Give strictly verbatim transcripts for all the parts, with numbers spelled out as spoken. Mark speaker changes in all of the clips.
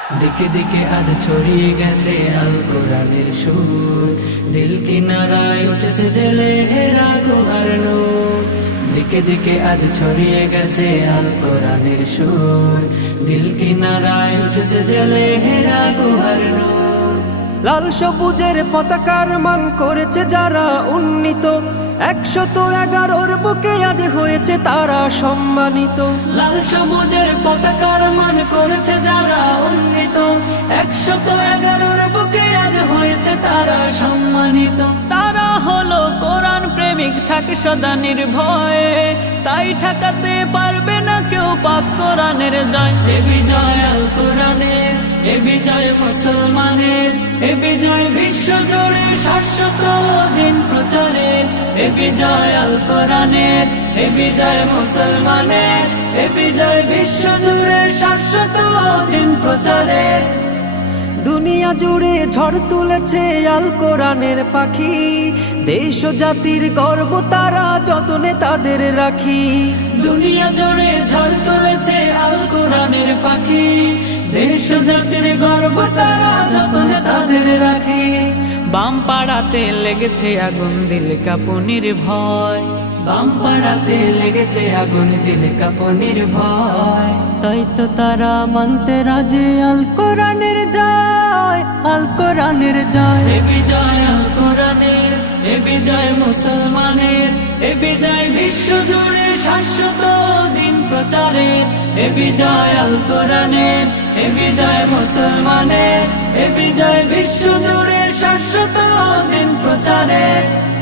Speaker 1: দিকে দিকে আজ ছড়িয়ে গেছে আল কোরআনের সুর, দিল কিনারায় উঠেছে জেলে হেরা গুহার নূর। দিকে দিকে আজ ছড়িয়ে গেছে আল কোরআনের সুর, দিল কিনারায় উঠেছে জেলে হেরা গুহার নূর।
Speaker 2: লাল সবুজের পতাকার মান করেছে যারা উন্নীত, একশত এগারোর বুকে আজ হয়েছে তারা সম্মানিত।
Speaker 1: লাল সবুজের পতাকার মান করেছে যারা উন্নীত, একশত এগারোর বুকে আজ হয়েছে তারা সম্মানিত।
Speaker 3: তারা হলো কোরআন প্রেমিক, থাকে সদা নির্ভয়ে, তাই ঠেকাতে পারবে না কেউ পাক কোরআনের জয়।
Speaker 1: এ বিজয় আল কোরআনের, এ বিজয় মুসলমানের, এ বিজয় বিশ্ব জুড়ে শাশ্বত দিন প্রচারের। এ বিজয় আল কোরআনের, এ বিজয় মুসলমানের, এ বিজয় বিশ্ব জুড়ে শাশ্বত দিন প্রচারের।
Speaker 2: দুনিয়া জুড়ে ঝড় তুলেছে আল কোরআনের পাখি, দেশ ও জাতির গর্ব তারা যতনে তাদের রাখি।
Speaker 1: দুনিয়া জুড়ে ঝড় তুলেছে আল কোরআনের পাখি, দেশ ও জাতির গর্ব তারা যতনে তাদের রাখি।
Speaker 3: বাম পাড়াতে লেগেছে আগুন, দিল কাঁপুনির ভয়।
Speaker 1: বাম পাড়াতে লেগেছে আগুন, দিল কাঁপুনির ভয়।
Speaker 2: তাই তো তারা মানতে রাজে আল কোরআনের জয়, আল কোরআনের জয়।
Speaker 1: এ বিজয় আল কোরআনের, এ বিজয় মুসলমানের, এ বিজয় বিশ্ব জুড়ে শাশ্বত দিন প্রচারের। এ বিজয় আল কোরআনের, এ বিজয় মুসলমানের, এ বিজয় বিশ্ব জুড়ে শাশ্বত দিন প্রচারের।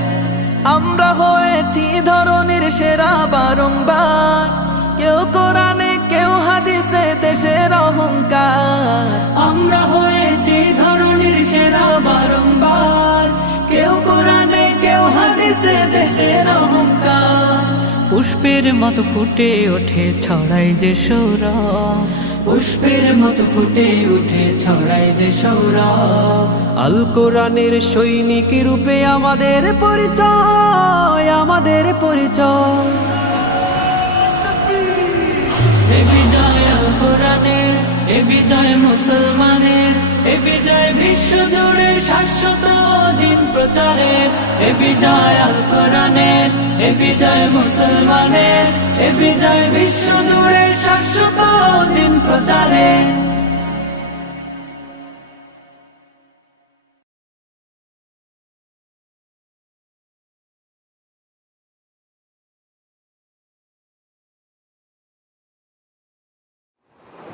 Speaker 3: আমরা হয়েছি ধরনের সেরা বারংবার, কেউ কোরআনে কেউ হাদিসে দেশের অহংকার।
Speaker 1: আমরা হয়েছি ধরনের সেরা বারংবার, কেউ কোরআনে কেউ হাদিসে দেশের অহংকার।
Speaker 3: পুষ্পের মতো ফুটে ওঠে ছড়াই যে সৌরভ,
Speaker 1: পুষ্পের মতো ফুটে উঠে ছড়ায় যে সৌরভ।
Speaker 2: আল কোরআনের সৈনিক রূপে আমাদের পরিচয়, আমাদের পরিচয়।
Speaker 1: এ বিজয় আল কোরআনের, এ বিজয় মুসলমানের, এ বিজয় বিশ্ব জুড়ে শাশ্বত দিন প্রচারের। এ বিজয় আল কোরআনের, এ বিজয় মুসলমানের, এ বিজয় বিশ্ব জুড়ে শাশ্বত